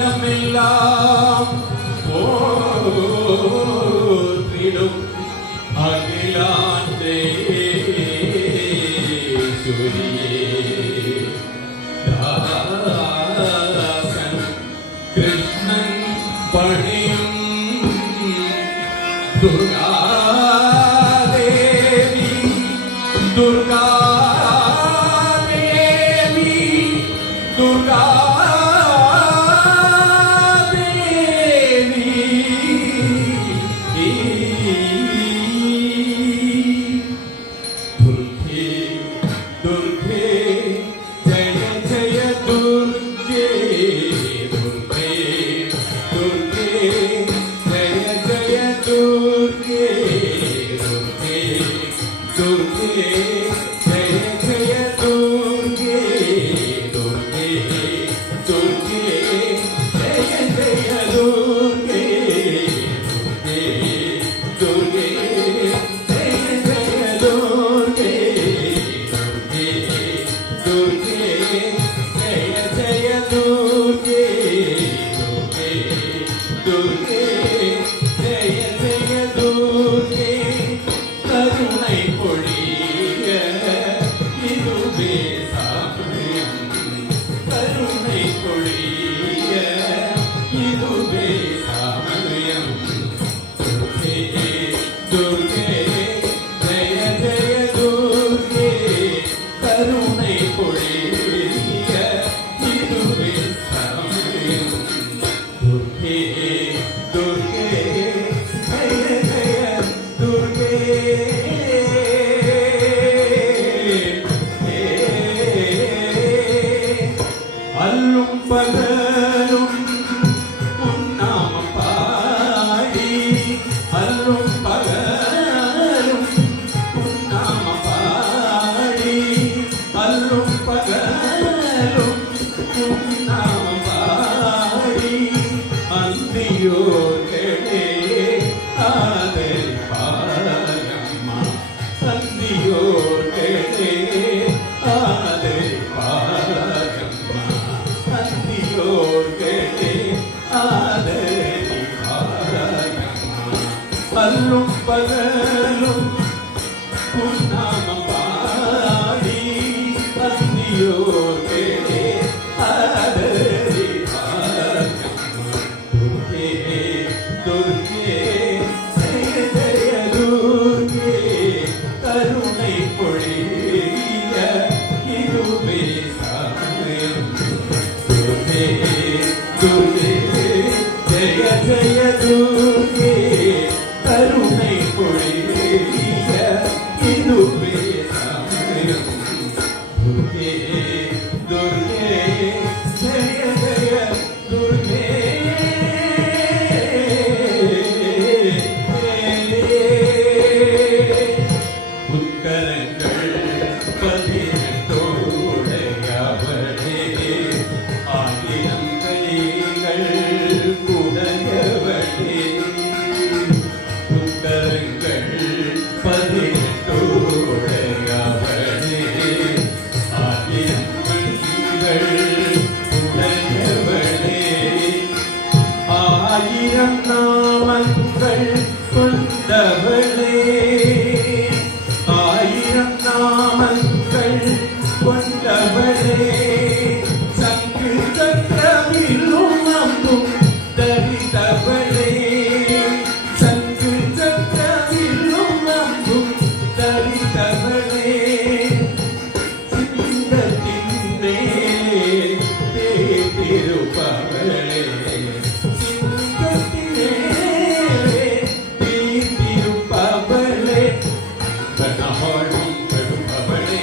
அகிலமெல்லாம் போற்றிடும் அகிலாண்டே தாசன் கிருஷ்ணன் பணியும் துர்காதேவி துர்காதேவி துர்காதேவி துர்கே துர்கே ஜய ஜய துர்கே துர்கே துர்கே ஜய ஜய துர்கே துர்கே துர்கே ஜய ஜய துர்கே துர்கே துர்கே ஜய ஜய துர்கே துர்கே துர்கே ஜய ஜய துர்கே துர்கே ஜய ஜய துர்கே கருணை பொழிய இதுவே சாமியம் கருணை பொழிய இதுவே சாமியம் துர்கே துர்கே ஜய ஜய துர்கே கருணை பொழிய இதுவே சாமியம் துர்கே துர்கே ஜய ஜய துர்கே அல்லும் பகலும் உன்னாமம் பாடி அல்லும் பகலும் உன்னாமம் பாடி அல்லும் பகலும் உன்னாமம் பாடி அந்தியோர்களே ஆதரிப்பாரம்மா அந்தியோர்களே ஆதரிப்பாரம்மா அந்தியோர்களே ஆதரிப்பாரம்மா அல்லும் பகலும் உன்னாமம் பாடி அந்தியோர்களே ஆதரிப்பாரம்மா துர்கே துர்கே ஜய ஜய துர்கே கருணை பொழிய இதுவே சாமியம் துர்கே துர்கே ஜய ஜய துர்கே கருணை பொழிய இதுவே சாமியம் துர்கே துர்கே ஜய ஜய துர்கே உட்கரங்கள் பதினெட்டோடையவளே ஆயிரம் கைகள் உடையவளே உட்கரங்கள் பதினெட்டோடையவளே ஆயிரம் கைகள் உடையவளே ஆயிரம் நாமங்கள் கொண்டவளே ஆயிரம் நாமங்கள் கொண்டவளே சங்கு சக்கரவில்லும் அம்பும் தரித்தவளே சங்கு சக்கரவில்லும் அம்பும் தரித்தவளே சிங்கத்தின் தேர்ந்திருப்பவளே சிங்கத்தினே தேர்ந்திருப்பவளே கனவாழும் பெருமவளே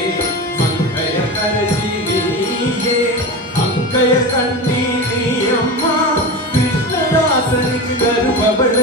மங்கைய கரசினியே அங்கைய கண்ணி நீ அம்மா கிருஷ்ணதாசனுக்கு கருபவளே